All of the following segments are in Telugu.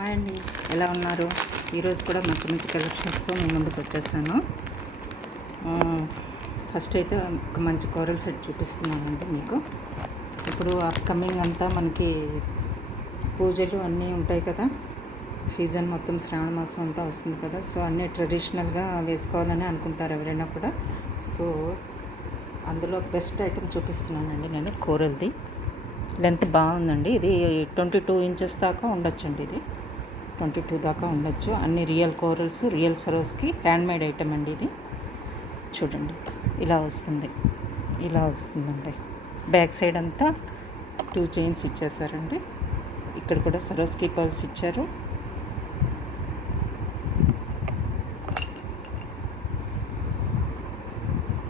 హాయ్ అండి, ఎలా ఉన్నారు? ఈరోజు కూడా మంచి మంచి కలెక్షన్స్తో మీ ముందుకు వచ్చేసాను. ఫస్ట్ అయితే ఒక మంచి కోరల్ సెట్ చూపిస్తున్నానండి మీకు. ఇప్పుడు అప్కమింగ్ అంతా మనకి పూజలు అన్నీ ఉంటాయి కదా, సీజన్ మొత్తం శ్రావణ మాసం అంతా వస్తుంది కదా. సో అన్నీ ట్రెడిషనల్గా వేసుకోవాలని అనుకుంటారు ఎవరైనా కూడా. సో అందులో బెస్ట్ ఐటమ్ చూపిస్తున్నానండి నేను. కోరల్ది లెంత్ బాగుందండి. ఇది 22 ఇంచెస్ దాకా ఉండొచ్చండి. ఇది 22 దాకా ఉండొచ్చు. అన్ని real corals, real సరోస్కి handmade item అండి ఇది. చూడండి, ఇలా వస్తుందండి. బ్యాక్ సైడ్ అంతా 2 చైన్స్ ఇచ్చేసారండి. ఇక్కడ కూడా సరోస్కి పర్ల్స్ ఇచ్చారు.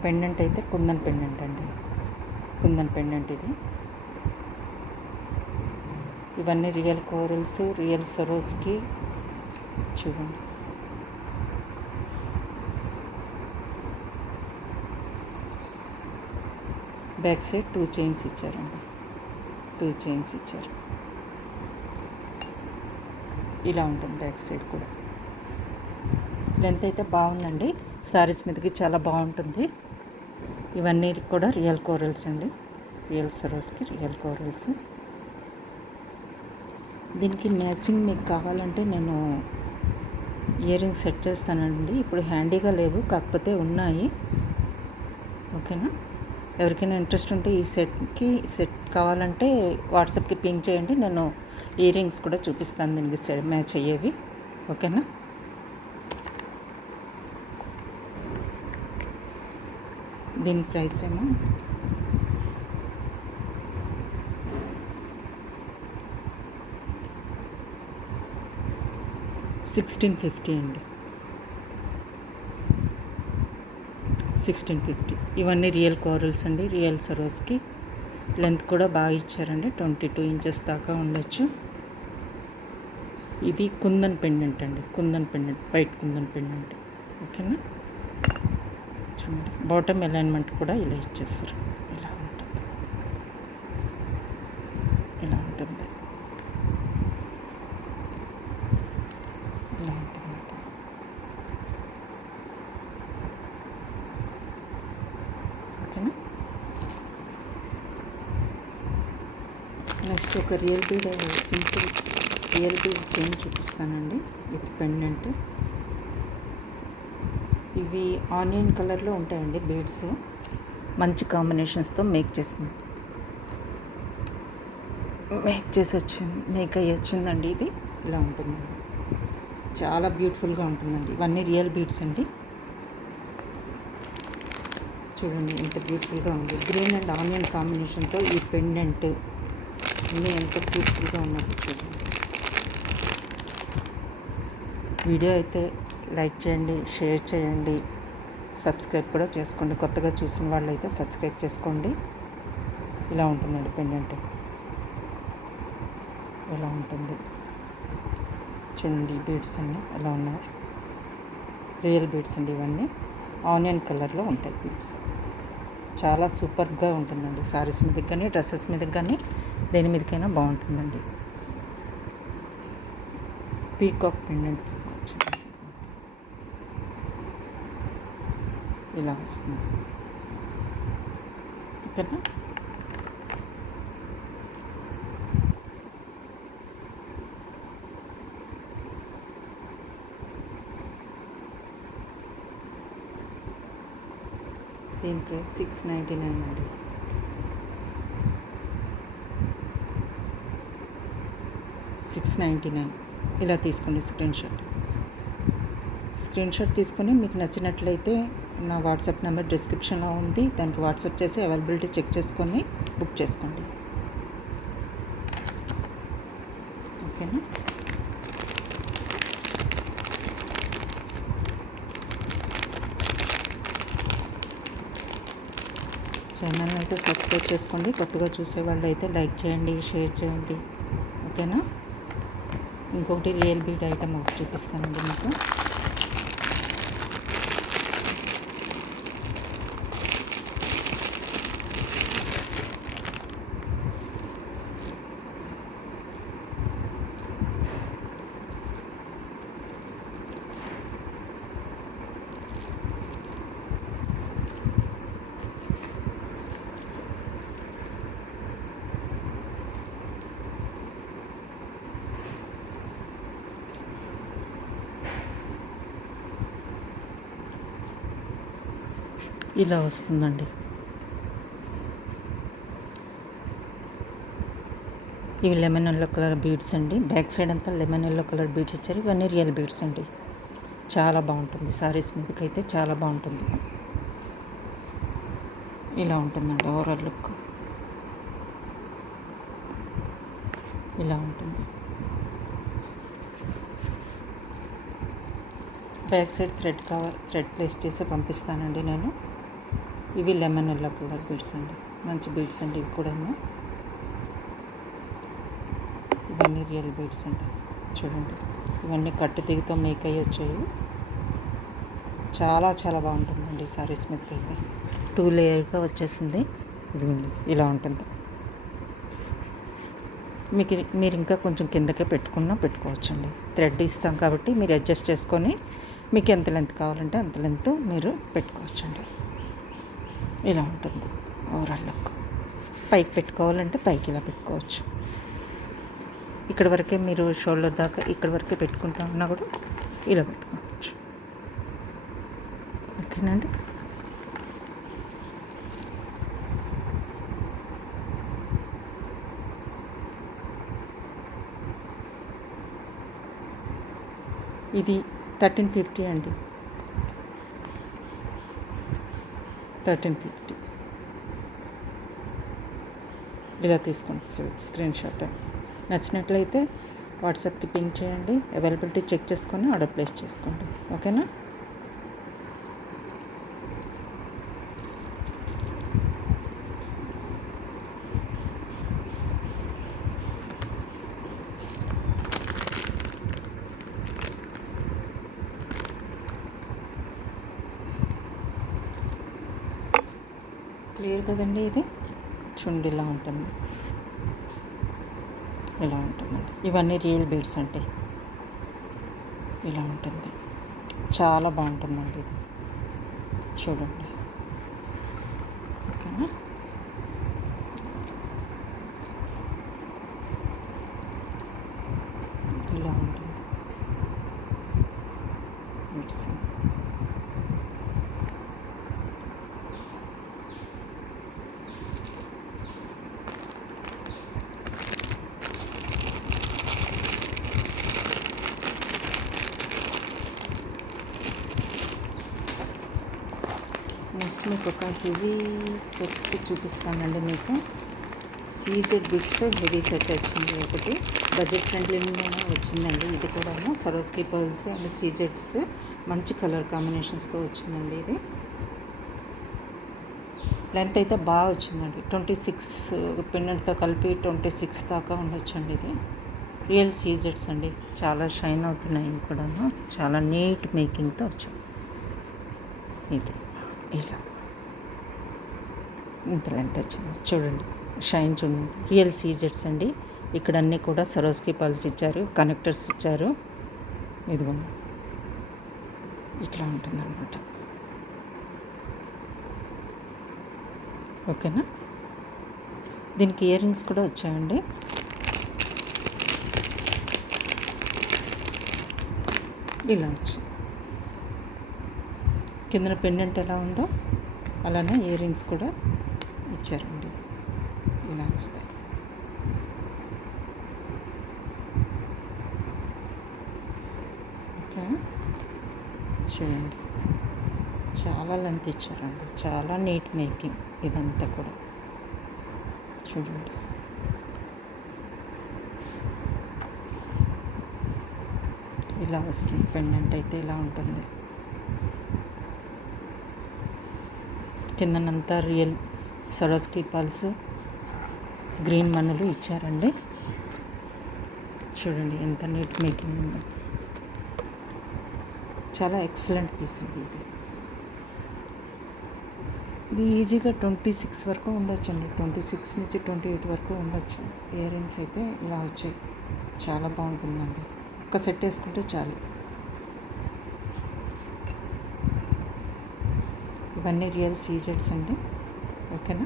పెండెంట్ అయితే కుందన్ పెండెంట్ అండి. కుందన్ పెండెంట్ ఇది. ఇవన్నీ రియల్ కోరల్స్, రియల్ సరోస్కి. చూడండి, బ్యాక్ సైడ్ 2 చైన్స్ ఇచ్చారండి. 2 చైన్స్ ఇచ్చారు. ఇలా ఉంటుంది బ్యాక్ సైడ్ కూడా. లెంత్ అయితే బాగుందండి. శారీస్ మీదకి చాలా బాగుంటుంది. ఇవన్నీ కూడా రియల్ కోరల్స్ అండి. Real సరోస్కి real corals. దీనికి మ్యాచింగ్ మీకు కావాలంటే నేను ఇయర్ రింగ్స్ సెట్ చేస్తానండి. ఇప్పుడు హ్యాండీగా లేవు, కాకపోతే ఉన్నాయి. ఓకేనా? ఎవరికైనా ఇంట్రెస్ట్ ఉంటే ఈ సెట్ కావాలంటే వాట్సాప్కి పింక్ చేయండి. నేను ఇయర్ రింగ్స్ కూడా చూపిస్తాను దీనికి మ్యాచ్ అయ్యేవి. ఓకేనా? దీని ప్రైస్ ఏమో 1650 అండి. 1650. ఇవన్నీ రియల్ కోరల్స్ అండి, రియల్ సరోస్కి. లెంత్ కూడా బాగా ఇచ్చారండి. 22 ఇంచెస్ దాకా ఉండొచ్చు. ఇది కుందన్ పెండెంట్ అండి. Kundan pendant, white kundan pendant. ఓకేనా? చూడండి, బాటమ్ అలైన్మెంట్ కూడా ఇలా ఇచ్చేస్తారు. ఇలా ఉంటుంది. ఇలా ఉంటుంది. ఇలా ఉంటుంది. ఓకేనా? నెక్స్ట్ ఒక real bead, simple real bead chain చూపిస్తానండి విత్ పెండెంట్. ఇవి ఆనియన్ కలర్లో ఉంటాయండి బీడ్స్. మంచి కాంబినేషన్స్తో మేక్ అయ్యి వచ్చిందండి. ఇది ఇలా ఉంటుందండి. చాలా బ్యూటిఫుల్గా ఉంటుందండి. ఇవన్నీ రియల్ బీడ్స్ అండి. చూడండి ఎంత బ్యూటిఫుల్గా ఉంది. గ్రీన్ అండ్ ఆనియన్ కాంబినేషన్తో ఈ పెండెంట్ అన్నీ ఎంత బ్యూటిఫుల్గా ఉన్నట్టు చూడండి. వీడియో అయితే లైక్ చేయండి, షేర్ చేయండి, సబ్స్క్రైబ్ కూడా చేసుకోండి. కొత్తగా చూసిన వాళ్ళు అయితే సబ్స్క్రైబ్ చేసుకోండి. ఇలా ఉంటుందండి పెండెంట్. ఇలా ఉంటుంది. చూడండి, బీడ్స్ అన్నీ ఎలా ఉన్నారు. రియల్ బీడ్స్ అండి ఇవన్నీ. ఆనియన్ కలర్లో ఉంటాయి బీడ్స్. చాలా సూపర్గా ఉంటుందండి. శారీస్ మీదకి కానీ, డ్రెస్సెస్ మీదకి కానీ, దేని మీదకైనా బాగుంటుందండి. పీకాక్ పెండెంట్ ఇలా వస్తుంది. ఓకేనా? దీని ప్రైస్ 699 అండి. $699. ఇలా తీసుకోండి స్క్రీన్ షాట్ తీసుకొని మీకు నచ్చినట్లయితే నా వాట్సాప్ నెంబర్ డిస్క్రిప్షన్లో ఉంది. దానికి వాట్సాప్ చేసి అవైలబిలిటీ చెక్ చేసుకొని బుక్ చేసుకోండి. ఓకేనా? ఛానల్ని అయితే సబ్స్క్రైబ్ చేసుకోండి. కొత్తగా చూసేవాళ్ళు అయితే లైక్ చేయండి, షేర్ చేయండి. ఓకేనా? ఇంకొకటి రియల్ బీడ్ ఐటమ్ ఒకటి చూపిస్తానండి మీకు. ఇలా వస్తుందండి. ఇవి లెమన్ ఎల్లో కలర్ బీడ్స్ అండి. బ్యాక్ సైడ్ అంతా లెమన్ ఎల్లో కలర్ బీడ్స్ ఇచ్చారు. ఇవన్నీ రియల్ బీడ్స్ అండి. చాలా బాగుంటుంది. సారీస్ మీదకైతే చాలా బాగుంటుంది. ఇలా ఉంటుందండి ఓవరాల్ లుక్. ఇలా ఉంటుంది. బ్యాక్ సైడ్ థ్రెడ్ ప్లేస్ చేసి పంపిస్తానండి నేను. ఇవి లెమన్ ఎల్లో కలర్ బీడ్స్ అండి. మంచి బీడ్స్ అండి ఇవి కూడా. ఇవన్నీ రియల్ బీడ్స్ అండి. చూడండి, ఇవన్నీ కట్టు తీగతో మేక్ అయ్యి వచ్చాయి. చాలా చాలా బాగుంటుందండి సారీస్ మీదకి అయితే. 2 లేయర్గా వచ్చేసింది. ఇదిగోండి ఇలా ఉంటుంది. మీరు ఇంకా కొంచెం కిందకే పెట్టుకోవచ్చండి. థ్రెడ్ ఇస్తాం కాబట్టి మీరు అడ్జస్ట్ చేసుకొని మీకు ఎంత లెంత్ కావాలంటే అంత లెంత్ మీరు పెట్టుకోవచ్చండి. ఇలా ఉంటుంది ఓవరాల్ లుక్. పైకి పెట్టుకోవాలంటే పైకి ఇలా పెట్టుకోవచ్చు. ఇక్కడ వరకే మీరు షోల్డర్ దాకా ఇక్కడ వరకే పెట్టుకుంటా ఉన్నా కూడా ఇలా పెట్టుకోవచ్చు. ఓకేనండి. ఇది 1350 అండి. 1350. ఇలా తీసుకోండి స్క్రీన్ షాట్. నచ్చినట్లయితే వాట్సాప్కి పింక్ చేయండి. అవైలబిలిటీ చెక్ చేసుకొని ఆర్డర్ ప్లేస్ చేసుకోండి. ఓకేనా. క్లియర్ కదండి. ఇది చూడండి ఇలా ఉంటుంది. ఇలా ఉంటుందండి. ఇవన్నీ రియల్ బీడ్స్ అంటే ఇలా ఉంటుంది. చాలా బాగుంటుందండి ఇది. చూడండి. ఓకేనా. ఇలా ఉంటుంది బీడ్స్. నెక్స్ట్ మీకు ఒక హెవీ సెట్ చూపిస్తానండి. మీకు సీజెడ్ బిట్స్తో హెవీ సెట్ వచ్చింది. ఒకటి బడ్జెట్ ఫ్రెండ్లీగా వచ్చిందండి. ఇది కూడా సరోస్కి పర్ల్స్ అండ్ సీజెడ్స్ మంచి కలర్ కాంబినేషన్స్తో వచ్చిందండి. ఇది లెంత్ అయితే బాగా వచ్చిందండి. 26 పెండెంట్తో కలిపి 26 దాకా ఉండొచ్చండి. ఇది రియల్ సీజెడ్స్ అండి. చాలా షైన్ అవుతున్నాయి కూడా. చాలా నీట్ మేకింగ్తో వచ్చాయి. ఇది ఇలా ఇంత లెంత్ వచ్చింది. చూడండి షైన్ చూడండి. రియల్ సీజెడ్స్ అండి. ఇక్కడ అన్నీ కూడా సరోస్కి పల్స్ ఇచ్చారు, కనెక్టర్స్ ఇచ్చారు. ఇదిగోండి ఇట్లా ఉంటుందన్నమాట. ఓకేనా. దీనికి ఇయర్ రింగ్స్ కూడా వచ్చాయండి. ఇలా వచ్చి కిందన పెండెంట్ ఎలా ఉందో అలానే ఇయర్ రింగ్స్ కూడా ఇచ్చారండి. ఇలా వస్తాయి. ఓకే. చూడండి చాలా లెంత్ ఇచ్చారండి. చాలా నీట్ మేకింగ్ ఇదంతా కూడా. చూడండి ఇలా వస్తుంది. పెండెంట్ అయితే ఇలా ఉంటుంది. కిందనంతా రియల్ సరోస్కి పల్స్ గ్రీన్ మన్నులు ఇచ్చారండి. చూడండి ఎంత నీట్ మేకింగ్ ఉందో. చాలా ఎక్సలెంట్ పీస్ అండి ఇది. ఇది ఈజీగా 26 వరకు ఉండొచ్చండి. 26 నుంచి 28 వరకు ఉండొచ్చు. ఇయర్ రింగ్స్ అయితే ఇలా వచ్చాయి. చాలా బాగుంటుందండి. ఒక్క సెట్ వేసుకుంటే చాలు. ఇవన్నీ రియల్ సీజెడ్స్ అండి. ఓకేనా.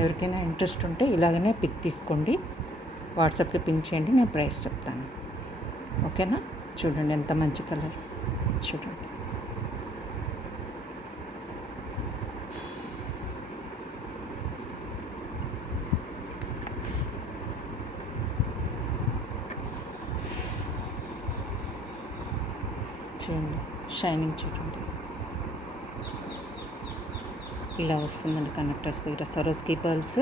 ఎవరికైనా ఇంట్రెస్ట్ ఉంటే ఇలాగనే పిక్ తీసుకోండి, వాట్సాప్కి పింక్ చేయండి, నేను ప్రైస్ చెప్తాను. ఓకేనా. చూడండి ఎంత మంచి కలర్. చూడండి చూడండి, షైనింగ్ చూడండి, ఇలా వస్తుందండి. కనెక్టర్స్ దగ్గర సరోస్కి పర్ల్స్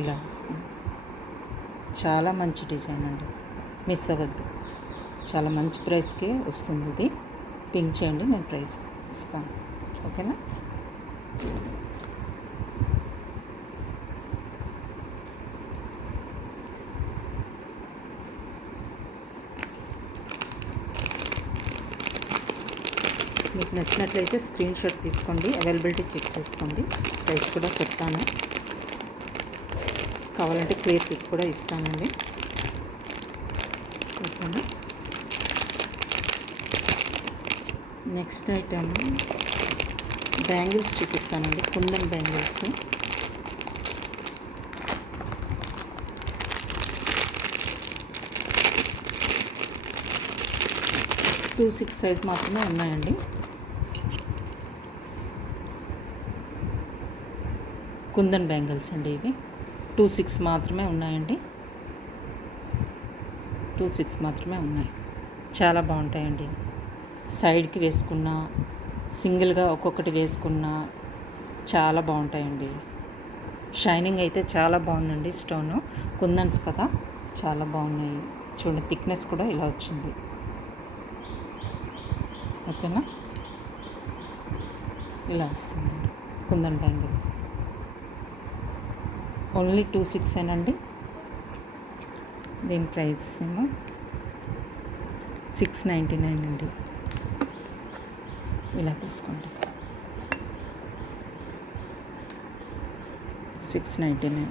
ఇలా వస్తుంది. చాలా మంచి డిజైన్ అండి, మిస్ అవ్వద్దు. చాలా మంచి ప్రైస్కే వస్తుంది ఇది. పింక్ చేయండి, నేను ప్రైస్ ఇస్తాను. ఓకేనా? మీకు నచ్చినట్లయితే స్క్రీన్ షాట్ తీసుకోండి, అవైలబిలిటీ చెక్ చేసుకోండి. ప్రైస్ కూడా చెప్తాను, కావాలంటే క్లియర్ పిక్ కూడా ఇస్తానండి. ఓకేనా? నెక్స్ట్ ఐటమ్ బ్యాంగిల్స్ చూపిస్తానండి, కుందన్ బ్యాంగిల్స్. టూ 6 సైజ్ మాత్రమే ఉన్నాయండి. కుందన్ బ్యాంగిల్స్ అండి ఇవి. 2 6 మాత్రమే ఉన్నాయండి. 2 6 మాత్రమే ఉన్నాయి. చాలా బాగుంటాయండి. సైడ్కి వేసుకున్న, సింగిల్గా ఒక్కొక్కటి వేసుకున్న చాలా బాగుంటాయండి. షైనింగ్ అయితే చాలా బాగుందండి. స్టోను కుందన్స్ కదా, చాలా బాగున్నాయి. చూడండి, థిక్నెస్ కూడా ఇలా వచ్చింది. ఓకేనా? ఇలా వస్తుందండి కుందన్ బ్యాంగిల్స్. ఓన్లీ 2 6 ఏనండి. దీని ప్రైస్ ఏమో 699 అండి. ఇలా తీసుకోండి, 699.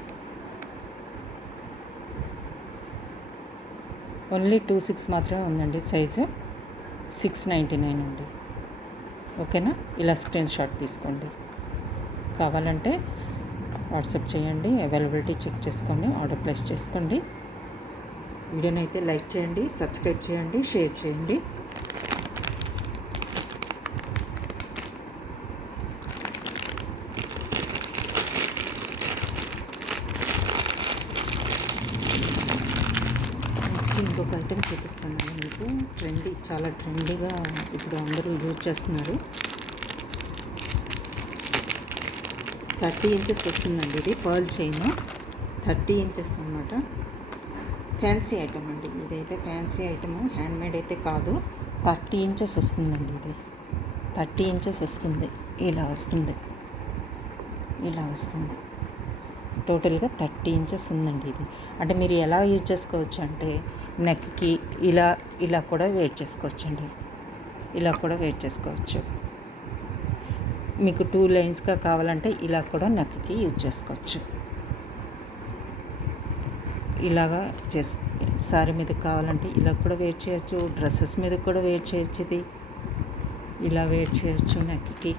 ఓన్లీ 2 6 మాత్రమే ఉందండి సైజు. 699 అండి. ఓకేనా? ఇలా స్క్రీన్ షాట్ తీసుకోండి. కావాలంటే వాట్సాప్ చేయండి, అవైలబిలిటీ చెక్ చేసుకోండి, ఆర్డర్ ప్లేస్ చేసుకోండి. వీడియోని అయితే లైక్ చేయండి, సబ్స్క్రైబ్ చేయండి, షేర్ చేయండి. నెక్స్ట్ ఇంకొక ఐటెం చూపిస్తాను మీకు. చాలా ట్రెండీగా ఇప్పుడు అందరూ యూజ్ చేస్తున్నారు. 30 ఇంచెస్ వస్తుందండి ఇది. పర్ల్ చైన్ 30 ఇంచెస్ అన్నమాట. ఫ్యాన్సీ ఐటమ్ అండి ఇదైతే. ఫ్యాన్సీ ఐటమ్, హ్యాండ్మేడ్ అయితే కాదు. 30 ఇంచెస్ వస్తుందండి ఇది. 30 ఇంచెస్ వస్తుంది. ఇలా వస్తుంది, ఇలా వస్తుంది. టోటల్గా 30 ఇంచెస్ ఉందండి ఇది. అంటే మీరు ఎలా యూజ్ చేసుకోవచ్చు అంటే, నెక్కి ఇలా ఇలా కూడా వేర్ చేసుకోవచ్చు అండి. ఇలా కూడా వేర్ చేసుకోవచ్చు. మీకు 2 లైన్స్గా కావాలంటే ఇలా కూడా నెక్కి యూజ్ చేసుకోవచ్చు. ఇలాగా సారీ మీద కావాలంటే ఇలా కూడా వేర్ చేయొచ్చు, డ్రెస్సెస్ మీద కూడా వేర్ చేయొచ్చు. ఇది ఇలా వేర్ చేయొచ్చు. నెక్కి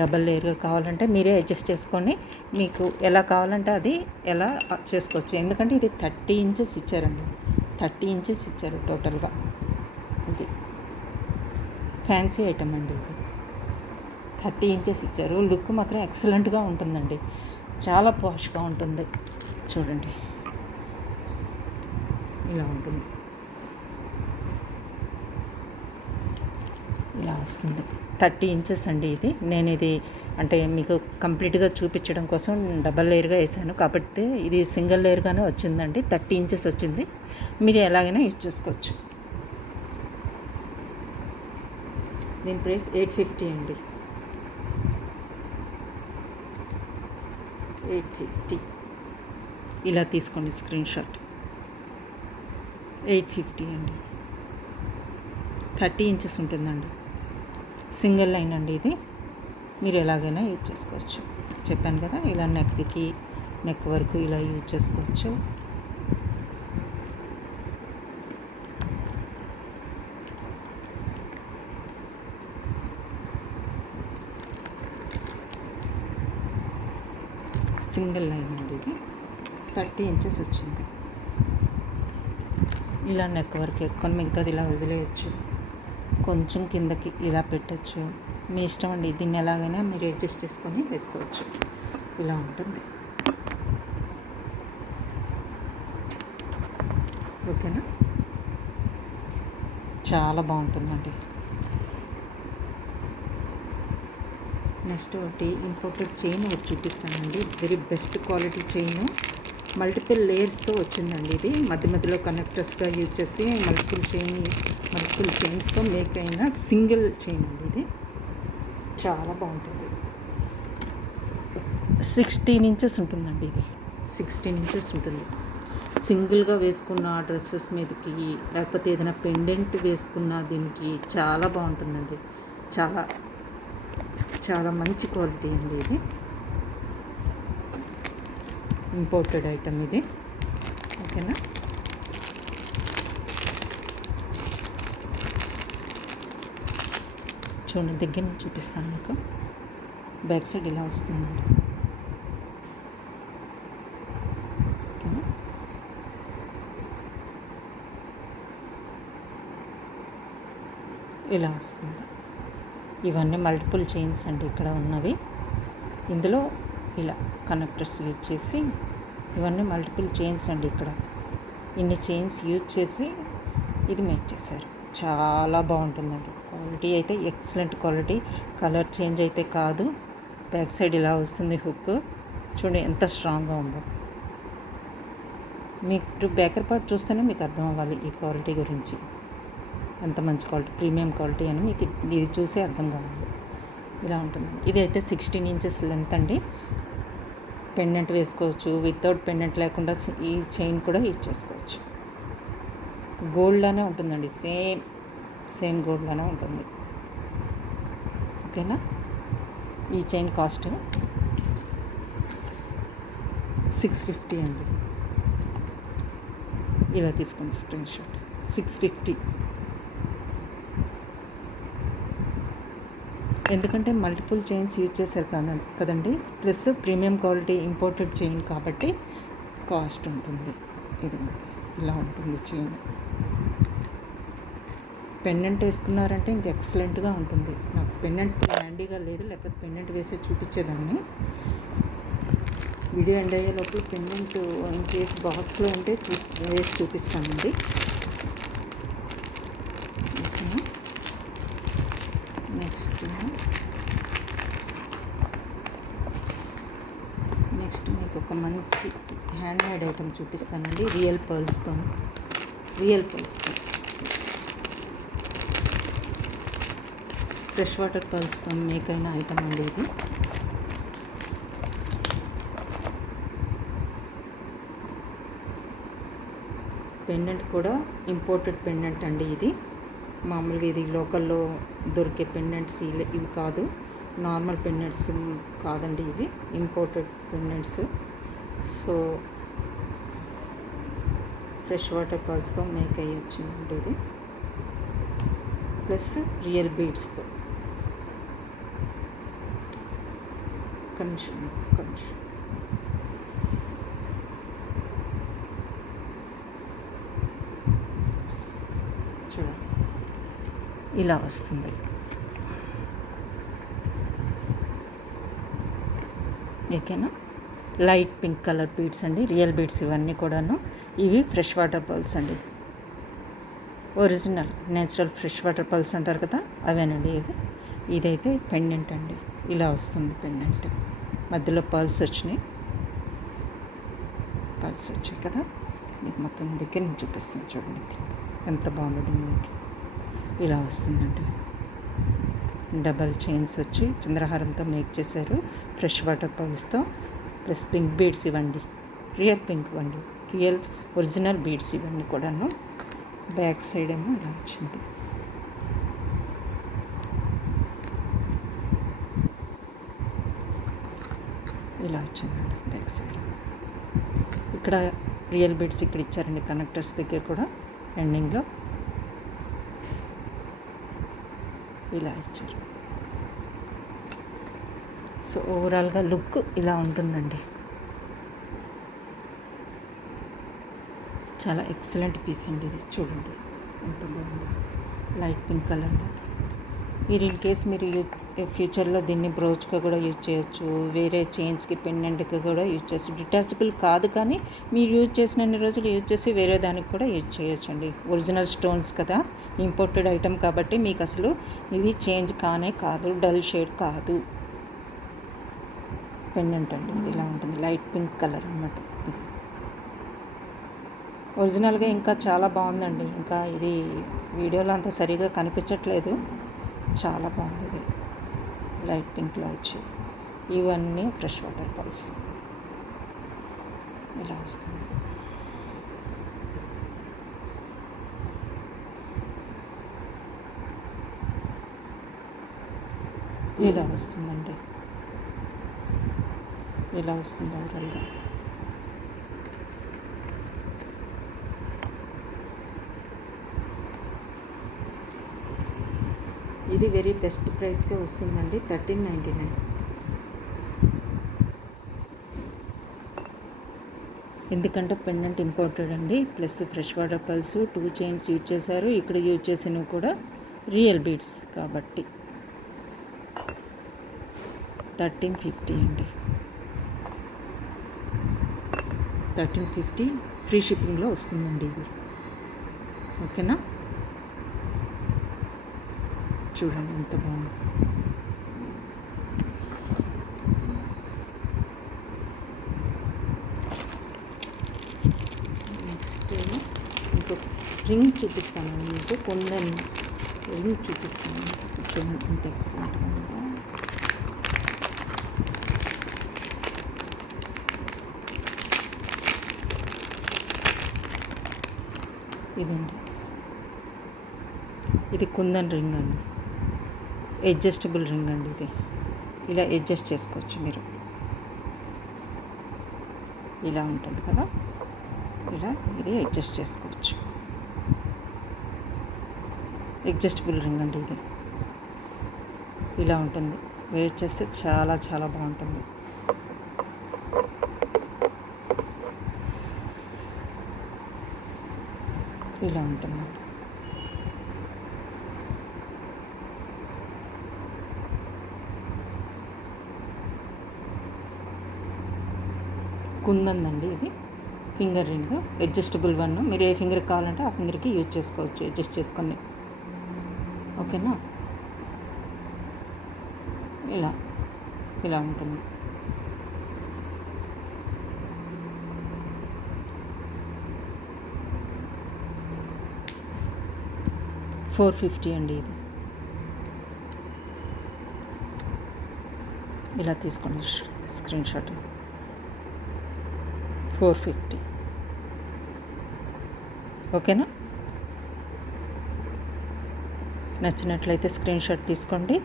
డబల్ లేయర్గా కావాలంటే మీరే అడ్జస్ట్ చేసుకొని మీకు ఎలా కావాలంటే అది ఎలా చేసుకోవచ్చు. ఎందుకంటే ఇది 30 ఇంచెస్ ఇచ్చారండి. 30 ఇంచెస్ ఇచ్చారు టోటల్గా. ఇది ఫ్యాన్సీ ఐటమ్ అండి ఇది. 30 ఇంచెస్ ఇచ్చారు. లుక్ మాత్రం ఎక్సలెంట్గా ఉంటుందండి, చాలా పాష్గా ఉంటుంది. చూడండి, ఇలా ఉంటుంది, ఇలా వస్తుంది. 30 ఇంచెస్ అండి ఇది. నేను ఇది అంటే మీకు కంప్లీట్గా చూపించడం కోసం డబల్ లేయర్గా వేసాను, కాబట్టి ఇది సింగిల్ లేయర్గానే వచ్చిందండి. 30 ఇంచెస్ వచ్చింది. మీరు ఎలాగైనా యూజ్ చేసుకోవచ్చు. దీని ప్రైస్ 850 అండి. 850. ఇలా తీసుకోండి స్క్రీన్ షాట్. 850 అండి. 30 ఇంచెస్ ఉంటుందండి. సింగిల్ లైన్ అండి ఇది. మీరు ఎలాగైనా యూజ్ చేసుకోవచ్చు. చెప్పాను కదా, ఇలా నెక్కి, నెక్ వరకు ఇలా యూజ్ చేసుకోవచ్చు. సింగిల్ లైన్ అండి ఇది. 30 ఇంచెస్ వచ్చింది. ఇలా నెక్ వర్క్ వేసుకొని మిగతాది ఇలా వదిలేయచ్చు. కొంచెం కిందకి ఇలా పెట్టచ్చు. మీ ఇష్టం అండి. దీన్ని ఎలాగైనా మీరు అడ్జస్ట్ చేసుకొని వేసుకోవచ్చు. ఇలా ఉంటుంది. ఓకేనా? చాలా బాగుంటుందండి. నెక్స్ట్ ఒకటి ఇంపోర్టెడ్ చైన్ ఒకటి చూపిస్తానండి. Very best quality chain, multiple లేయర్స్తో వచ్చిందండి. ఇది మధ్య మధ్యలో కనెక్టర్స్గా యూజ్ చేసి మల్టిపుల్ చైన్స్తో మేక్ అయిన సింగిల్ చైన్ అండి. ఇది చాలా బాగుంటుంది. 16 ఇంచెస్ ఉంటుందండి. ఇది 16 ఇంచెస్ ఉంటుంది. సింగిల్గా వేసుకున్న డ్రెస్సెస్ మీదకి, లేకపోతే ఏదైనా పెండెంట్ వేసుకున్న దీనికి చాలా బాగుంటుందండి. చాలా చాలా మంచి క్వాలిటీ అండి. ఇది ఇంపోర్టెడ్ ఐటమ్ ఇది. ఓకేనా. చూడండి, దగ్గర నుంచి చూపిస్తాను మీకు. బ్యాక్ సైడ్ ఇలా వస్తుందండి. ఓకేనా. ఇలా వస్తుంది. ఇవన్నీ మల్టిపుల్ చైన్స్ అండి ఇక్కడ ఉన్నవి. ఇందులో ఇలా కనెక్టర్స్ యూజ్ చేసి, ఇవన్నీ మల్టిపుల్ చైన్స్ అండి. ఇక్కడ ఇన్ని చైన్స్ యూజ్ చేసి ఇది మేక్ చేశారు. చాలా బాగుంటుందండి. క్వాలిటీ అయితే ఎక్సలెంట్ క్వాలిటీ. కలర్ చేంజ్ అయితే కాదు. బ్యాక్ సైడ్ ఇలా వస్తుంది హుక్. చూడండి ఎంత స్ట్రాంగ్గా ఉందో. మీకు బ్యాకర్ పార్ట్ చూస్తేనే మీకు అర్థం అవ్వాలి ఈ క్వాలిటీ గురించి. ఎంత మంచి క్వాలిటీ, ప్రీమియం క్వాలిటీ అని మీకు ఇది చూసే అర్థం కావాలి. ఇలా ఉంటుందండి. ఇది అయితే 16 ఇంచెస్ లెంత్ అండి. పెండెంట్ వేసుకోవచ్చు, వితౌట్ పెండెంట్ లేకుండా ఈ చైన్ కూడా యూజ్ చేసుకోవచ్చు. గోల్డ్లానే ఉంటుందండి. సేమ్ గోల్డ్లానే ఉంటుంది. ఓకేనా. ఈ చైన్ కాస్ట్ 650 అండి. ఇలా తీసుకోండి స్క్రీన్ షాట్. 650. ఎందుకంటే మల్టిపుల్ చైన్స్ యూజ్ చేశారు కదండి. Plus premium quality imported chain కాబట్టి కాస్ట్ ఉంటుంది. ఇది ఇలా ఉంటుంది చైన్. పెండెంట్ వేసుకున్నారంటే ఇంక ఎక్సలెంట్గా ఉంటుంది. నాకు పెండెంట్ హ్యాండీగా లేదు, లేకపోతే పెండెంట్ వేసి చూపించేదాన్ని. వీడియో ఎండ్ అయ్యే లోపల పెండెంట్ ఇన్ కేస్ బాక్స్లో ఉంటే వేసి చూపిస్తానండి. నెక్స్ట్ మీకు ఒక మంచి హ్యాండ్ మేడ్ ఐటమ్ చూపిస్తానండి. రియల్ పర్ల్స్తో ఫ్రెష్ వాటర్ పర్ల్స్తో మేక్ అయిన ఐటమ్ అండి. ఇది పెండెంట్ కూడా ఇంపోర్టెడ్ పెండెంట్ అండి. ఇది మామూలుగా ఇది లోకల్లో దొరికే పెండెంట్స్ ఇవి కాదు. నార్మల్ పెండెంట్స్ కాదండి, ఇవి imported pendants. So fresh water పర్ల్స్తో మేక్ అయ్యి వచ్చిందండి ఇది. Plus real బీడ్స్తో. కన్షన్ చూడండి ఇలా వస్తుంది. ఓకేనా. లైట్ పింక్ కలర్ బీడ్స్ అండి. రియల్ బీడ్స్ ఇవన్నీ కూడాను. ఇవి ఫ్రెష్ వాటర్ పర్ల్స్ అండి. Original natural fresh water pearls అంటారు కదా, అవేనండి ఇవి. ఇదైతే పెండెంట్ అండి. ఇలా వస్తుంది పెండెంట్. మధ్యలో పర్ల్స్ వచ్చాయి కదా. మీకు మొత్తం దగ్గర నుంచి చూపిస్తాను. చూడండి ఎంత బాగుంది. మీకు ఇలా వస్తుందండి. డబల్ చైన్స్ వచ్చి చంద్రహారంతో మేక్ చేశారు. ఫ్రెష్ వాటర్ పర్ల్స్తో. ప్లస్ పింక్ బీడ్స్ ఇవ్వండి. రియల్ పింక్ ఇవ్వండి. రియల్ ఒరిజినల్ బీడ్స్ ఇవన్నీ కూడాను. బ్యాక్ సైడ్ ఏమో ఇలా వచ్చింది. ఇలా వచ్చిందండి బ్యాక్ సైడ్. ఇక్కడ రియల్ బీడ్స్ ఇక్కడ ఇచ్చారండి కనెక్టర్స్ దగ్గర కూడా. ఎండింగ్లో ఇలా ఇచ్చారు. సో ఓవరాల్గా లుక్ ఇలా ఉంటుందండి. చాలా ఎక్సలెంట్ పీస్ అండి ఇది. చూడండి ఎంత బాగుంది. లైట్ పింక్ కలర్లో మీరు ఇన్ కేస్ మీరు ఫ్యూచర్లో దీన్ని బ్రోచ్గా కూడా యూజ్ చేయొచ్చు, వేరే చైన్స్కి పెండెంట్కి కూడా యూజ్ చేయొచ్చు. డిటాచబుల్ కాదు, కానీ మీరు యూజ్ చేసినన్ని రోజులు యూజ్ చేసి వేరే దానికి కూడా యూజ్ చేయొచ్చు అండి. ఒరిజినల్ స్టోన్స్ కదా, ఇంపోర్టెడ్ ఐటమ్ కాబట్టి మీకు అసలు ఇది చేంజ్ కానే కాదు, డల్ షేడ్ కాదు. పెండెంట్ అండి ఇది ఇలా ఉంటుంది, లైట్ పింక్ కలర్ అన్నమాట. ఇది ఒరిజినల్గా ఇంకా చాలా బాగుందండి. ఇంకా ఇది వీడియోలో అంత సరిగా కనిపించట్లేదు, చాలా బాగుంది. ఇది లైట్ పింక్లో వచ్చి ఇవన్నీ ఫ్రెష్ వాటర్ పల్స్ ఇలా వస్తుంది. ఇలా వస్తుందండి, ఇలా వస్తుంది ఓవరాల్గా. ఇది వెరీ బెస్ట్ ప్రైస్కే వస్తుందండి, 1399. ఎందుకంటే పెండెంట్ ఇంపోర్టెడ్ అండి, plus fresh water pulse 2 chains use చేశారు. ఇక్కడ యూజ్ చేసినవి కూడా రియల్ బీడ్స్ కాబట్టి 1350 అండి. 1350 ఫ్రీ షిప్పింగ్లో వస్తుందండి ఇది. ఓకేనా, చూడండి ఎంత బాగుంది. నెక్స్ట్ ఇంకొక రింగ్ చూపిస్తాను మీకు, కొందన్ రింగ్ చూపిస్తాను. చూడండి ఎంత ఎక్సలెంట్గా ఉందో. ఇదండి, ఇది కుందన్ రింగ్ అండి, అడ్జస్టబుల్ రింగ్ అండి. ఇది ఇలా అడ్జస్ట్ చేసుకోవచ్చు మీరు, ఇలా ఉంటుంది కదా, ఇలా ఇది అడ్జస్ట్ చేసుకోవచ్చు. అడ్జస్టబుల్ రింగ్ అండి ఇది, ఇలా ఉంటుంది. వేర్ చేస్తే చాలా చాలా బాగుంటుంది. ఇలా ఉంటుందండి. కుందండి ఇది ఫింగర్ రింగ్, అడ్జస్టబుల్ వన్. మీరు ఏ ఫింగర్కి కావాలంటే ఆ ఫింగర్కి యూజ్ చేసుకోవచ్చు, అడ్జస్ట్ చేసుకొని. ఓకేనా, ఇలా ఇలా ఉంటుంది. $450 అండి ఇది. ఇలా తీసుకోండి స్క్రీన్ షాట్. 450. ఓకేనా, నచ్చినట్లయితే స్క్రీన్ షాట్ తీసుకోండి,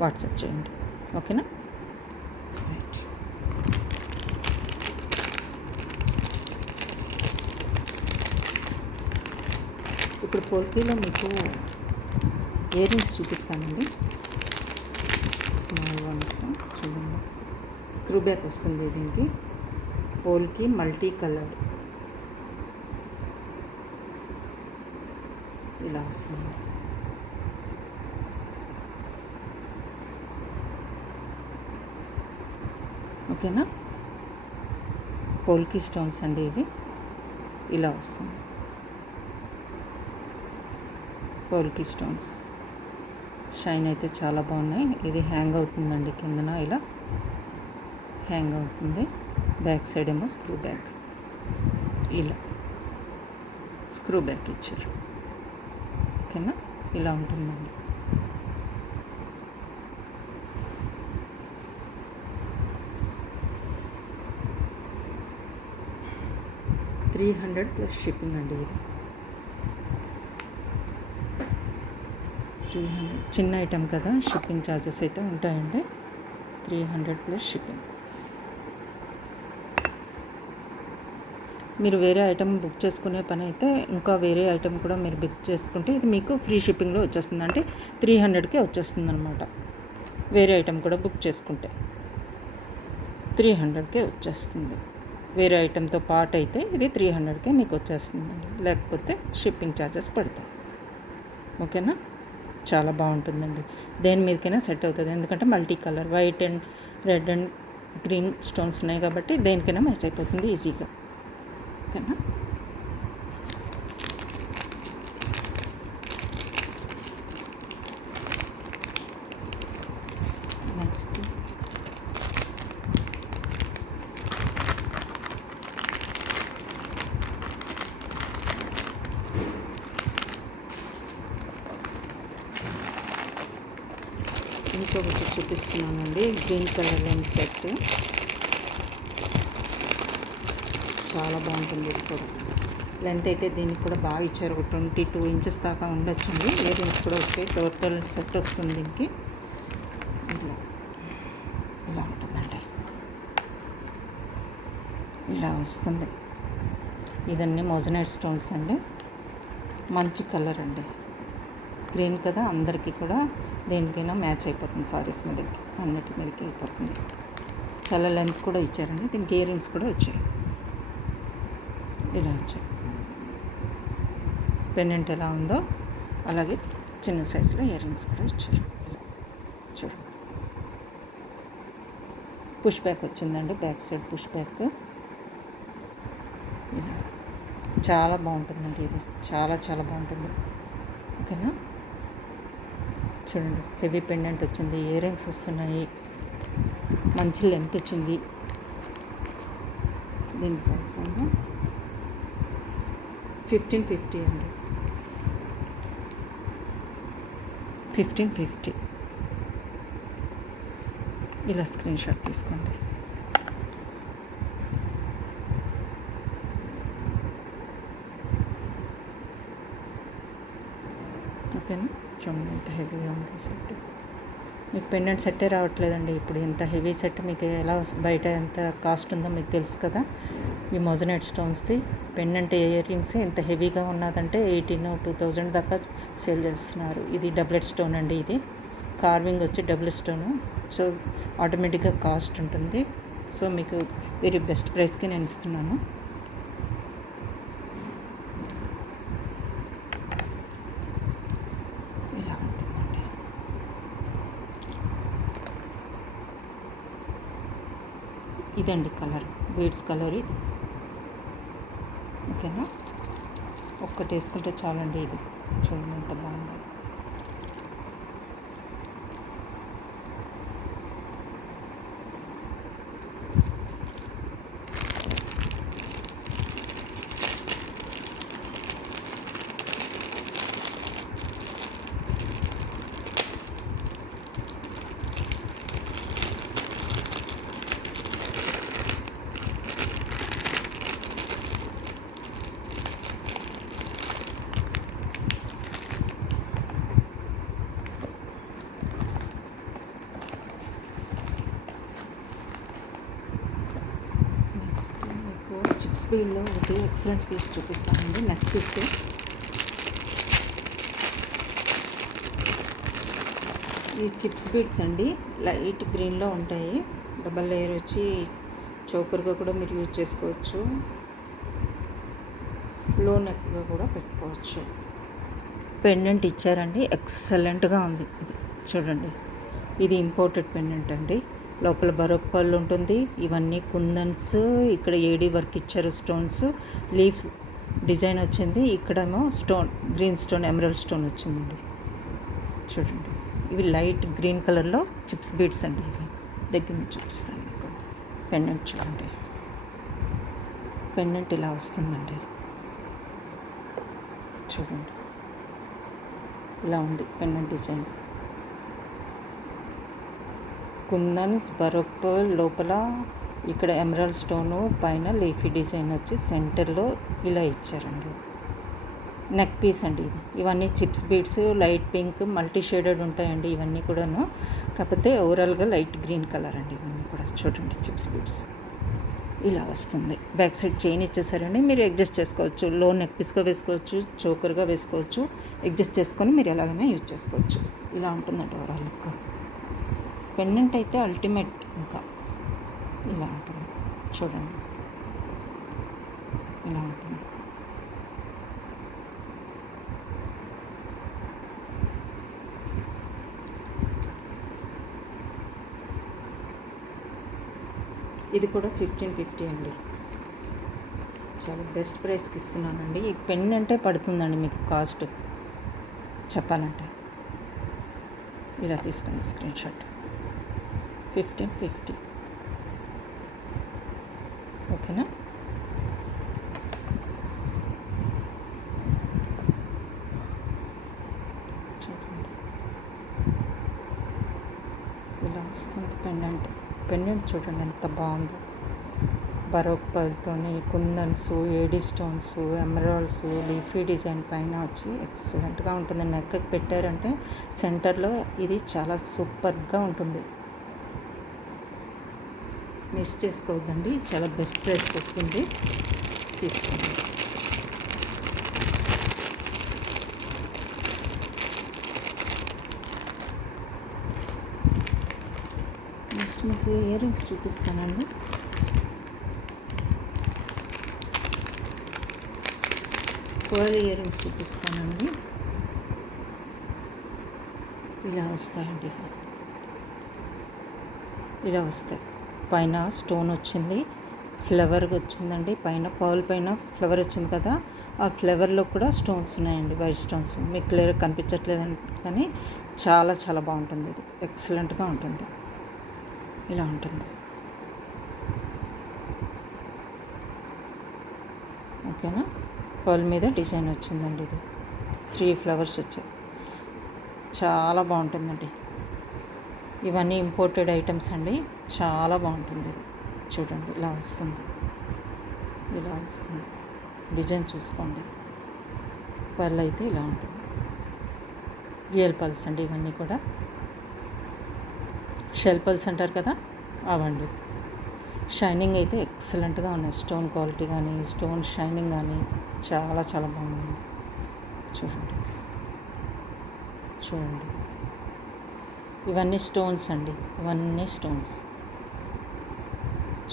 వాట్సాప్ చేయండి. ఓకేనా, రైట్. ఇప్పుడు పోల్కీలో మీకు ఇయర్ రింగ్స్ చూపిస్తానండి. స్మాల్ వన్స్ చూడండి, స్క్రూ బ్యాక్ వస్తుంది దీనికి. పోల్కి మల్టీ కలర్డ్ ఇలా వస్తుంది. ఓకేనా, పోల్కి స్టోన్స్ అండి ఇవి, ఇలా వస్తుంది. పోల్కి స్టోన్స్ షైన్ అయితే చాలా బాగున్నాయి. ఇది హ్యాంగ్ అవుతుందండి కిందన, ఇలా హ్యాంగ్ అవుతుంది. బ్యాక్ సైడ్ ఏమో స్క్రూ బ్యాక్, ఇలా స్క్రూ బ్యాక్ ఇచ్చారు. ఓకేనా, ఇలా ఉంటుందండి. $300 ప్లస్ షిప్పింగ్ అండి ఇది. 300 చిన్న ఐటెం కదా, షిప్పింగ్ ఛార్జెస్ అయితే ఉంటాయండి. 300 ప్లస్ షిప్పింగ్. మీరు వేరే ఐటెం బుక్ చేసుకునే పని అయితే ఇంకా వేరే ఐటెం కూడా మీరు బుక్ చేసుకుంటే ఇది మీకు ఫ్రీ షిప్పింగ్లో వచ్చేస్తుంది. అంటే 300కే వచ్చేస్తుంది అనమాట. వేరే ఐటెం కూడా బుక్ చేసుకుంటే 300కే వచ్చేస్తుంది. వేరే ఐటెంతో పాటు అయితే ఇది 300కే మీకు వచ్చేస్తుందండి. లేకపోతే షిప్పింగ్ ఛార్జెస్ పడతాయి. ఓకేనా. చాలా బాగుంటుందండి. దేని మీదకైనా సెట్ అవుతుంది, ఎందుకంటే multi colour white and red and green stones ఉన్నాయి కాబట్టి దేనికైనా మ్యాచ్ అయిపోతుంది ఈజీగా. ఓకేనా. నెక్స్ట్ ఇంకొకటి చూపిస్తున్నానండి. గ్రీన్ కలర్ లెన్స్ సెట్ చాలా బాగుంటుంది. ఇది కూడా లెంత్ అయితే దీనికి కూడా బాగా ఇచ్చారు. ఒక 22 ఇంచెస్ దాకా ఉండొచ్చండి. ఇయర్ రింగ్స్ కూడా వస్తాయి. టోటల్ సెట్ వస్తుంది దీనికి. ఇలా ఉంటుందండి, ఇలా వస్తుంది. ఇదన్నీ మోజనైట్ స్టోన్స్ అండి. మంచి కలర్ అండి. గ్రీన్ కదా, అందరికీ కూడా దేనికైనా మ్యాచ్ అయిపోతుంది. సారీస్ మీదకి అన్నిటి మీదకి అయిపోతుంది. చాలా లెంత్ కూడా ఇచ్చారండి. దీనికి ఇయర్ రింగ్స్ కూడా వచ్చాయి. ఇలా వచ్చాయి. పెండెంట్ ఎలా ఉందో అలాగే చిన్న సైజులో ఇయర్ రింగ్స్ కూడా ఇచ్చారు. ఇలా చూడండి. పుష్ బ్యాక్ వచ్చిందండి, బ్యాక్ సైడ్ పుష్ బ్యాక్. ఇలా చాలా బాగుంటుందండి. ఇది చాలా చాలా బాగుంటుంది. ఓకేనా. చూడండి, హెవీ పెండెంట్ వచ్చింది, ఇయర్ రింగ్స్ వస్తున్నాయి, మంచి లెంత్ వచ్చింది. దీని ప్రైస్ ఏమో 1550 అండి. 1550. ఇలా స్క్రీన్ షాట్ తీసుకోండి. ఓకేనా. చూడండి ఎంత హెవీగా ఉంది సెట్. మీకు పెండెంట్ సెట్టే రావట్లేదండి ఇప్పుడు. ఎంత హెవీ సెట్ మీకు ఎలా బయట ఎంత కాస్ట్ ఉందో మీకు తెలుసు కదా. ఈ మోజనైట్ స్టోన్స్ది పెండెంట్ ఇయర్ రింగ్స్ ఎంత హెవీగా ఉన్నదంటే 18,000-2000 దాకా సేల్ చేస్తున్నారు. ఇది డబులెట్ స్టోన్ అండి. ఇది కార్వింగ్ వచ్చి డబుల్ స్టోను. సో ఆటోమేటిక్గా కాస్ట్ ఉంటుంది. సో మీకు వెరీ బెస్ట్ ప్రైస్కి నేను ఇస్తున్నాను. ఇలా ఉంటుందండి. ఇదండి కలర్, బీడ్స్ కలర్ ఇది. ఓకేనా. ఒక్కటి వేసుకుంటే చాలండి. ఇది చూడండి ఎంత బాగుందో. చిప్స్ బీడ్లో ఒకటి ఎక్సలెంట్ పీస్ చూపిస్తానండి. Neck piece. ఈ చిప్స్ బీడ్స్ అండి లైట్ గ్రీన్లో ఉంటాయి. డబల్ లేయర్ వచ్చి చోకర్గా కూడా మీరు యూజ్ చేసుకోవచ్చు, లో నెక్గా కూడా పెట్టుకోవచ్చు. పెండెంట్ ఇచ్చారండి, ఎక్సలెంట్గా ఉంది. ఇది చూడండి, ఇది ఇంపోర్టెడ్ పెండెంట్ అండి. లోపల బరోక్ పళ్ళు ఉంటుంది. ఇవన్నీ కుందన్స్, ఇక్కడ ఏడీ వర్క్ ఇచ్చారు, స్టోన్స్, లీఫ్ డిజైన్ వచ్చింది. ఇక్కడేమో stone, green stone, emerald stone వచ్చిందండి. చూడండి, ఇవి లైట్ గ్రీన్ కలర్లో చిప్స్ బీడ్స్ అండి. ఇవి దగ్గర నుంచి చూపిస్తాను మీకు. పెండెంట్ చూడండి, పెండెంట్ ఇలా వస్తుందండి. చూడండి, ఇలా ఉంది పెండెంట్ డిజైన్. కుందన్స్, బరోక్ పర్ల్, లోపల ఇక్కడ ఎమరల్డ్ స్టోను, పైన లీఫీ డిజైన్ వచ్చి సెంటర్లో ఇలా ఇచ్చారండి. నెక్ పీస్ అండి ఇది. ఇవన్నీ chips beads, light pink, multi shaded ఉంటాయండి ఇవన్నీ కూడాను. కాకపోతే ఓవరాల్గా లైట్ గ్రీన్ కలర్ అండి ఇవన్నీ కూడా. చూడండి, చిప్స్ బీడ్స్ ఇలా వస్తుంది. బ్యాక్ సైడ్ చైన్ ఇచ్చేసారండి. మీరు అడ్జస్ట్ చేసుకోవచ్చు. లో నెక్ పీస్గా వేసుకోవచ్చు, చోకర్గా వేసుకోవచ్చు. అడ్జస్ట్ చేసుకొని మీరు ఎలాగైనా యూజ్ చేసుకోవచ్చు. ఇలా ఉంటుందండి ఓవరాల్ లుక్. పెండెంట్ అయితే అల్టిమేట్. ఇంకా ఇలా ఉంటుంది చూడండి, ఇలా ఉంటుంది. ఇది కూడా 1550 అండి. చాలా బెస్ట్ ప్రైస్కి ఇస్తున్నానండి. ఈ పెన్ అంటే పడుతుందండి మీకు కాస్ట్ చెప్పాలంటే. ఇలా తీసుకుని స్క్రీన్ షాట్ 1550. ఓకేనా? చూడండి ఇలా వస్తుంది పెండెంట్ చూడండి ఎంత బాగుందో. బరోక్ పర్ల్తోని kundans, AD stones, emeralds, leafy design పైన వచ్చి ఎక్సలెంట్గా ఉంటుంది. నెక్కి పెట్టారంటే సెంటర్లో ఇది చాలా సూపర్గా ఉంటుంది. మిస్ చేసుకోవద్దండి. చాలా బెస్ట్ ప్రైస్కి వస్తుంది. తీసుకోండి. నెక్స్ట్ మీకు ఇయర్ రింగ్స్ చూపిస్తానండి. పర్ల్ ఇయర్ రింగ్స్ చూపిస్తానండి. ఇలా వస్తాయండి. ఇలా వస్తాయి. పైన స్టోన్ వచ్చింది, ఫ్లవర్ వచ్చిందండి. పైన పర్ల్ పైన ఫ్లవర్ వచ్చింది కదా, ఆ ఫ్లవర్లో కూడా స్టోన్స్ ఉన్నాయండి, వైట్ స్టోన్స్. మీకు క్లియర్ కనిపించట్లేదండి, కానీ చాలా చాలా బాగుంటుంది. ఇది ఎక్సలెంట్గా ఉంటుంది. ఇలా ఉంటుంది. ఓకేనా? పర్ల్ మీద డిజైన్ వచ్చిందండి. ఇది 3 ఫ్లవర్స్ వచ్చాయి. చాలా బాగుంటుందండి. ఇవన్నీ ఇంపోర్టెడ్ ఐటమ్స్ అండి. చాలా బాగుంటుంది. ఇది చూడండి ఇలా వస్తుంది. ఇలా వస్తుంది. డిజైన్ చూసుకోండి. పర్ల్ అయితే ఇలా ఉంటుంది. రియల్ పర్ల్స్ అండి ఇవన్నీ కూడా. షెల్ పర్ల్స్ అంటారు కదా, అవండి. షైనింగ్ అయితే ఎక్సలెంట్గా ఉన్నాయి. స్టోన్ క్వాలిటీ కానీ, స్టోన్ షైనింగ్ కానీ చాలా చాలా బాగుంది. చూడండి చూడండి ఇవన్నీ స్టోన్స్ అండి. ఇవన్నీ స్టోన్స్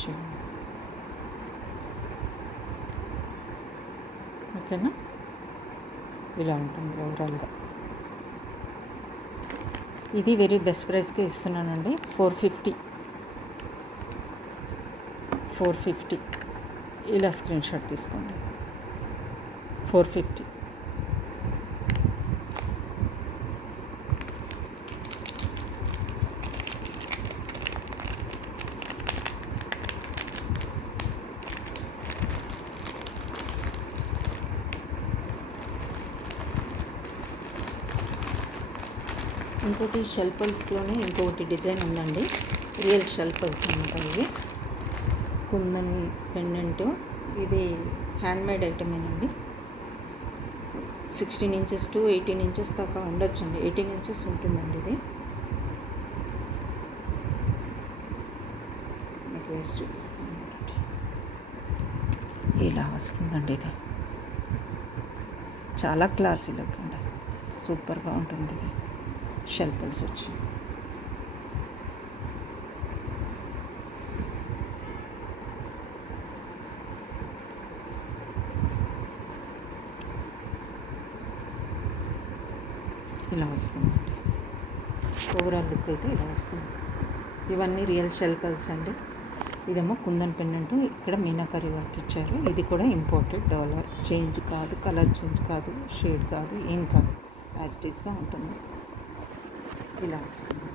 చూడండి. ఓకేనా? ఇలా ఉంటుంది ఓవరాల్గా. ఇది వెరీ బెస్ట్ ప్రైస్కి ఇస్తున్నానండి. 450. ఇలా స్క్రీన్ షాట్ తీసుకోండి. 450. ఇంకోటి షెల్ పర్ల్స్లోనే ఇంకొకటి డిజైన్ ఉందండి. రియల్ షెల్ పర్ల్స్ అనమాట. ఇవి కుందన్ పెండెంట్. ఇది హ్యాండ్మేడ్ ఐటమేనండి. 16 ఇంచెస్ టు 18 ఇంచెస్ దాకా ఉండొచ్చండి. 18 ఇంచెస్ ఉంటుందండి. ఇది మీకు వేసి చూపిస్తాను. ఇలా వస్తుందండి. ఇది చాలా క్లాసీ లుక్ అండి. సూపర్గా ఉంటుంది. ఇది షెల్ పర్ల్స్ వచ్చి ఇలా వస్తుందండి. ఓవరాల్ లుక్ అయితే ఇలా వస్తుంది. ఇవన్నీ రియల్ షెల్ పర్ల్స్ అండి. ఇదేమో కుందన్ పెండెంట్. ఇక్కడ మీనాకరీ వర్క్ ఇచ్చారు. ఇది కూడా ఇంపోర్టెడ్. డాలర్ చేంజ్ కాదు, కలర్ చేంజ్ కాదు, షేడ్ కాదు, ఏం కాదు, యాజ్ ఇట్ ఈస్గా ఉంటుంది. ఇలా వస్తుంది.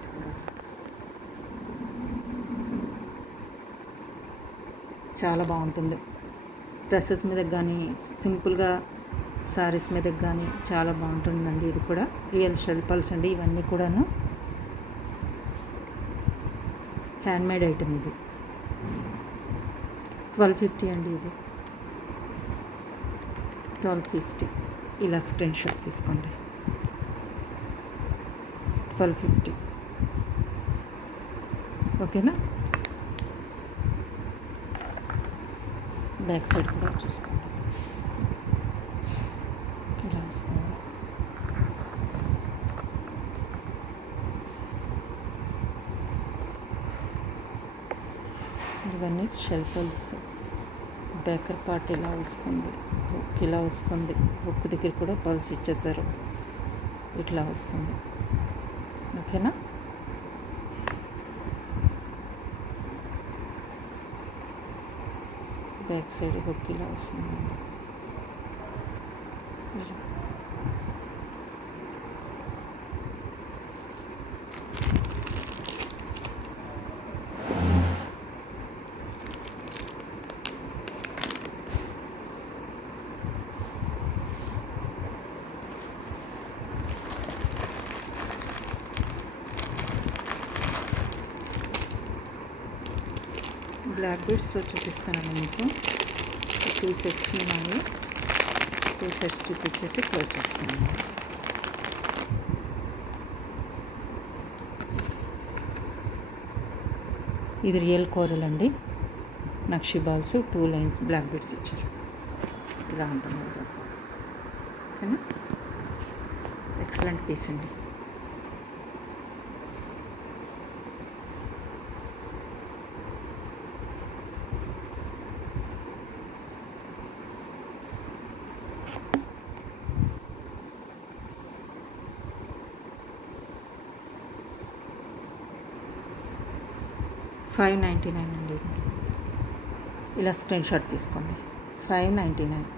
చాలా బాగుంటుంది. డ్రెస్సెస్ మీద కానీ, సింపుల్గా శారీస్ మీద కానీ చాలా బాగుంటుందండి. ఇది కూడా రియల్ షెల్ పర్ల్స్ అండి. ఇవన్నీ కూడాను హ్యాండ్మేడ్ ఐటమ్. ఇది 1250 అండి. ఇది 1250. ఇలా స్క్రీన్ షాట్ తీసుకోండి. 1250. ఓకేనా? బ్యాక్ సైడ్ కూడా చూసుకోండి. ఇలా వస్తుంది. ఇవన్నీ షెల్ పర్ల్స్. బేకర్ పార్ట్ ఇలా వస్తుంది. హుక్ ఇలా వస్తుంది. హుక్ దగ్గర కూడా పర్ల్స్ ఇచ్చేసారు. ఇట్లా వస్తుంది. ఓకేనా? బ్యాక్ సైడ్ హుక్ ఇలా వస్తుందండి. బ్లాక్ బీడ్స్లో చూపిస్తానండి మీకు. 2 సెట్స్ ఉన్నాయి. 2 సెట్స్ చూపించేసి క్లోజ్ చేస్తాను. ఇది రియల్ కోరల్ అండి. నక్షి బాల్స్ 2 లైన్స్ బ్లాక్ బీడ్స్ ఇచ్చారు. ఇలా ఉంటుంది. ఓకేనా, ఎక్సలెంట్ పీస్ అండి. $599 అండి. ఇలా స్క్రీన్ షాట్ తీసుకోండి. $599.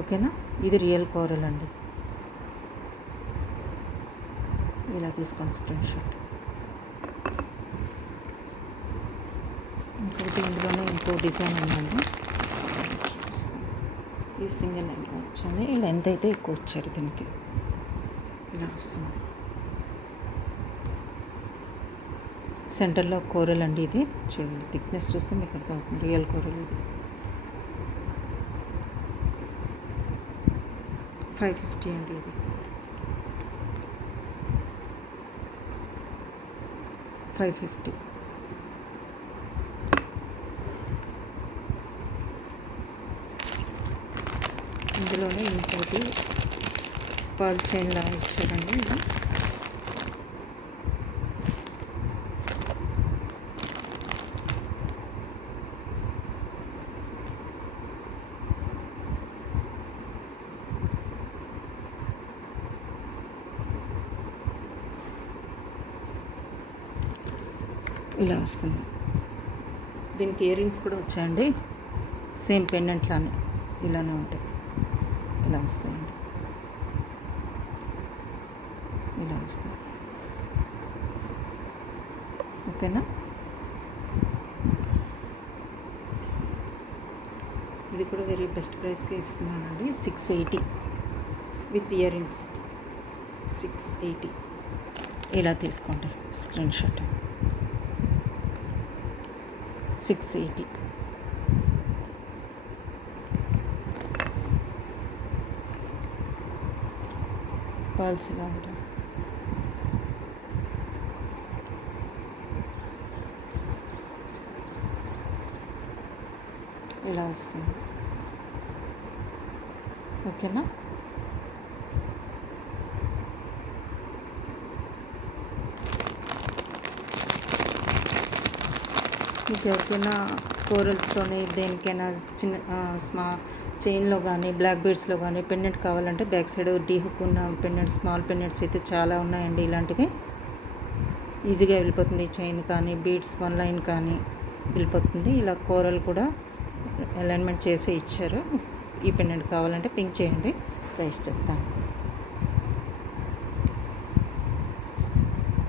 ఓకేనా, ఇది రియల్ కోరల్ అండి. ఇలా తీసుకోండి స్క్రీన్ షాట్. ఇంకొకటి ఇందులోనే ఇంకో డిజైన్ ఉందండి. ఈ సింగిల్ లైన్లో వచ్చింది. లెంత్ అయితే ఎక్కువ వచ్చారు దీనికి. ఇలా వస్తుంది. సెంటర్లో కోరల్ అండి. ఇది చూడండి, థిక్నెస్ చూస్తే మీకు అర్థమవుతుంది. రియల్ కోరల్ ఇది. 550 అండి. ఇది 550. ఇందులోనే ఇంకోటి పర్ల్ చైన్ లాగా ఇచ్చారండి. ఇలా ఇలా వస్తుంది. దీనికి ఇయర్ రింగ్స్ కూడా వచ్చాయండి. సేమ్ పెండెంట్లానే ఇలానే ఉంటాయి. ఇలా వస్తాయండి. ఇలా వస్తాయి. ఓకేనా, ఇది కూడా వెరీ బెస్ట్ ప్రైస్కే ఇస్తున్నానండి. 680 విత్ ఇయర్ రింగ్స్. 680. ఇలా తీసుకోండి స్క్రీన్ షాట్. 680. పర్ల్స్ ఇలా ఉంటాయి. ఇలా వస్తుంది. ఓకేనా, మీకు ఎవరికైనా కోరల్స్లోనే దేనికైనా చిన్న చైన్లో కానీ బ్లాక్ బీడ్స్లో కానీ పెండెంట్ కావాలంటే బ్యాక్ సైడ్ డీ హుక్ ఉన్న పెండెంట్, స్మాల్ పెండెంట్స్ అయితే చాలా ఉన్నాయండి. ఇలాంటివి ఈజీగా వెళ్ళిపోతుంది. చైన్ కానీ బీడ్స్ 1 లైన్ కానీ వెళ్ళిపోతుంది. ఇలా కోరల్ కూడా అలైన్మెంట్ చేసి ఇచ్చారు. ఈ పెండెంట్ కావాలంటే పింక్ చేయండి, ప్రైస్ చెప్తాను.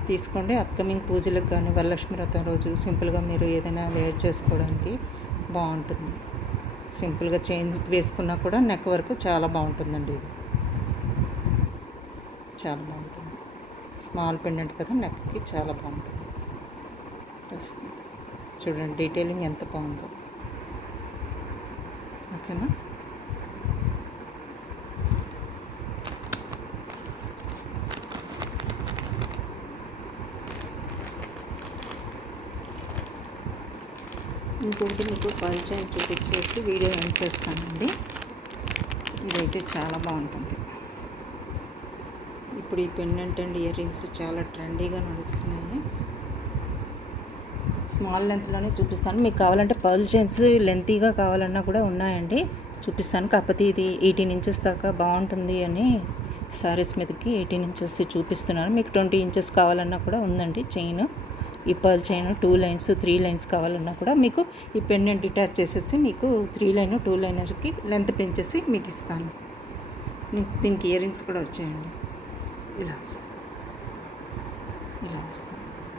తీసుకోండి. అప్కమింగ్ పూజలకు కానీ వరలక్ష్మి వ్రతం రోజు సింపుల్గా మీరు ఏదైనా వేర్ చేసుకోవడానికి బాగుంటుంది. సింపుల్గా చైన్ వేసుకున్నా కూడా నెక్ వరకు చాలా బాగుంటుందండి. ఇది చాలా బాగుంటుంది. స్మాల్ పెండెంట్ కదా, నెక్కి చాలా బాగుంటుంది. వస్తుంది చూడండి, డీటెయిలింగ్ ఎంత బాగుందో. ఓకేనా, ఇంకొకటి మీకు పర్ల్ చైన్ చూపించేసి వీడియో ఎండ్ చేస్తానండి. ఇదైతే చాలా బాగుంటుంది. ఇప్పుడు ఈ పెండెంట్ అండ్ ఇయర్ రింగ్స్ చాలా ట్రెండీగా నడుస్తున్నాయి. స్మాల్ లెంత్లోనే చూపిస్తాను. మీకు కావాలంటే పర్ల్ చైన్స్ లెంతీగా కావాలన్నా కూడా ఉన్నాయండి, చూపిస్తాను. కాకపోతే ఇది 18 ఇంచెస్ దాకా బాగుంటుంది అని శారీస్ మీదకి 18 ఇంచెస్ చూపిస్తున్నాను. మీకు 20 ఇంచెస్ కావాలన్నా కూడా ఉందండి చైన్. ఈ పర్ల్ చైన్ 2 లైన్స్ 3 లైన్స్ కావాలన్నా కూడా మీకు ఈ పెండెంట్ అటాచ్ చేసేసి మీకు 3 లైన్ 2 లైనర్కి లెంత్ పెంచేసి మీకు ఇస్తాను. దీనికి ఇయర్ రింగ్స్ కూడా వచ్చాయండి. ఇలా వస్తుంది.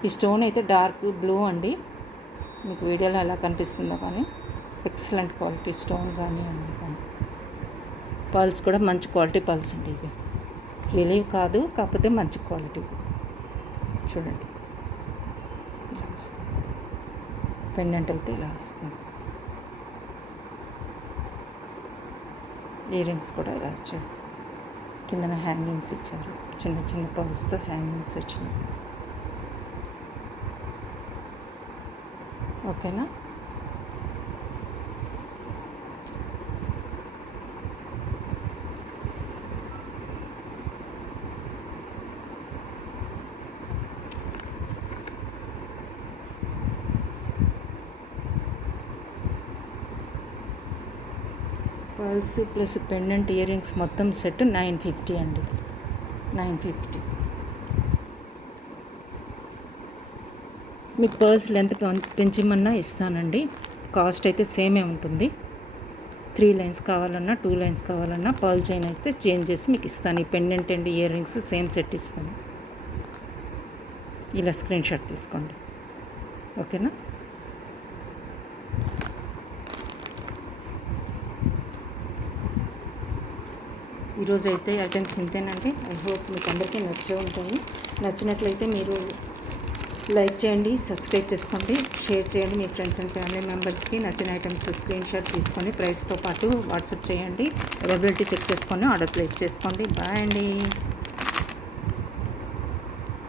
ఈ స్టోన్ అయితే డార్క్ బ్లూ అండి. మీకు వీడియోలో ఎలా కనిపిస్తుందో కానీ ఎక్సలెంట్ క్వాలిటీ స్టోన్ కానీ అండి. కానీ పర్ల్స్ కూడా మంచి క్వాలిటీ పర్ల్స్ అండి. ఇవి రిలీవ్ కాదు, కాకపోతే మంచి క్వాలిటీ. చూడండి ఇలా వస్తుంది. పెండెంట్ అయితే ఇలా వస్తుంది. ఇయర్ రింగ్స్ కూడా ఇలా వచ్చాయి. కిందన హ్యాంగింగ్స్ ఇచ్చారు. చిన్న చిన్న పర్ల్స్తో హ్యాంగింగ్స్ వచ్చినాయి. ఓకేనా? Pearls plus pendant ear rings మొత్తం సెట్ 950 అండి. 950. మీకు పర్ల్స్ లెంత్ పెంచమన్నా ఇస్తానండి. కాస్ట్ అయితే సేమే ఉంటుంది. 3 లైన్స్ కావాలన్నా 2 లైన్స్ కావాలన్నా పర్ల్ చైన్ అయితే చేంజ్ చేసి మీకు ఇస్తాను. ఈ pendant and ear rings same set ఇస్తాను. ఇలా స్క్రీన్ షాట్ తీసుకోండి. ఓకేనా? ఈరోజు అయితే ఐటమ్స్ ఇంతేనండి. ఐ హోప్ మీకు అందరికీ నచ్చే ఉంటాయి. నచ్చినట్లయితే మీరు లైక్ చేయండి, సబ్స్క్రైబ్ చేసుకోండి, షేర్ చేయండి మీ ఫ్రెండ్స్ అండ్ ఫ్యామిలీ మెంబర్స్కి. నచ్చిన ఐటమ్స్ స్క్రీన్ షాట్ తీసుకొని ప్రైస్తో పాటు వాట్సాప్ చేయండి. అవైలబిలిటీ చెక్ చేసుకొని ఆర్డర్ ప్లేస్ చేసుకోండి. బాయ్ అండి.